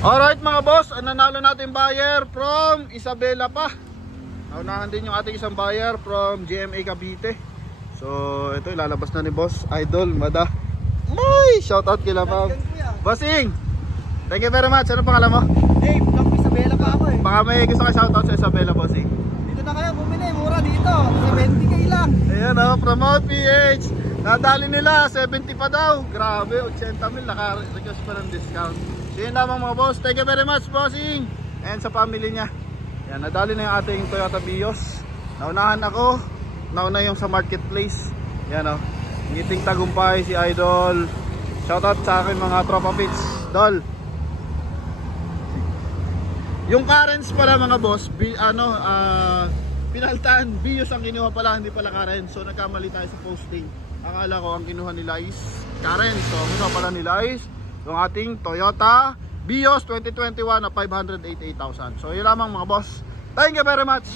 Alright mga boss, nanalo natin buyer from Isabela pa. Naunahan din yung ating isang buyer from GMA Cavite. So ito ilalabas na ni Boss Idol Mada. Ay, shoutout kila ma'am. Bossing, thank you very much. Ano pangalan mo? Hey, from Isabela pa ako eh. Baka may gusto ka shoutout sa Isabela, Bossing. Dito na kayo bumili, mura dito. 70k lang. Ayan o, promote PH. Nadali nila, 70 pa daw. Grabe, 80 mil, naka-request pa ng discount. So yun lamang mga boss, thank you very much Bossing. And sa family niya. Yan, nadali na yung ating Toyota Vios. Naunahan ako, nauna yung sa marketplace. Yan o, ngiting tagumpay si Idol. Shoutout sa akin mga tropa pits. Dol. Yung Karens pala mga boss, pinaltaan, Vios ang kinuha pala, hindi pala Karens. So nagkamali tayo sa posting. Akala ko ang kinuha nila is Karens. So kinuha pala nila is yung ating Toyota Vios 2021 na 588,000. So yun lamang mga boss. Thank you very much.